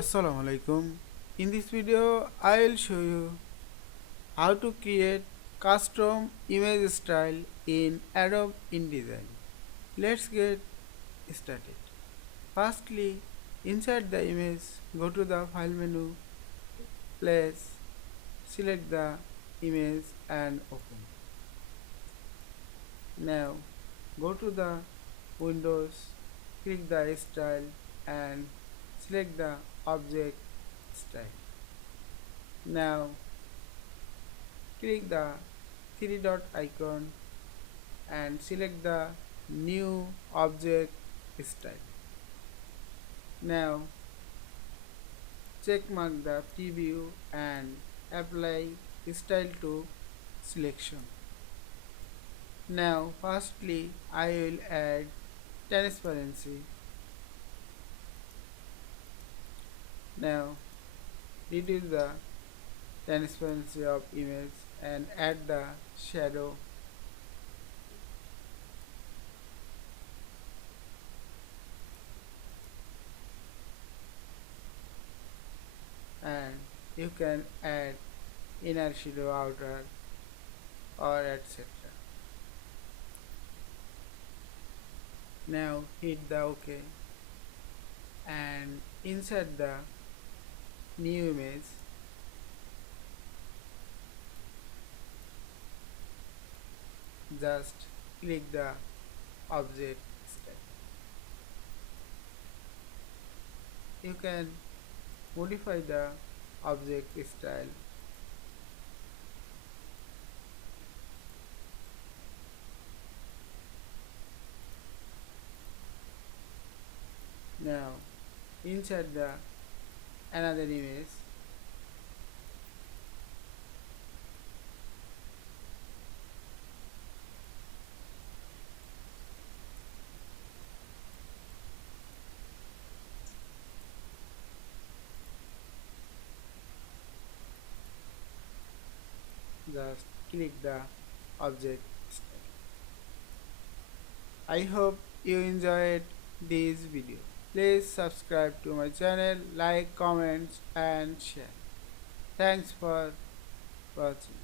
Assalamu Walaikum. In this video, I will show you how to create custom image style in Adobe InDesign. Let's get started. Firstly, inside the image, go to the File menu, place, select the image and open. Now, go to the Windows, click the Style and select the Object Style. Now, click the three dot icon and select the New Object Style. Now, check mark the preview and apply style to selection. Now, firstly, I will add transparency. Now, reduce the transparency of image and add the shadow. And you can add inner shadow, outer, or etc. Now hit the OK and insert the new image. Just click the object style. You can modify the object style. Now insert the another image. Just click the object style. I hope you enjoyed this video. Please subscribe to my channel, like, comments and share. Thanks for watching.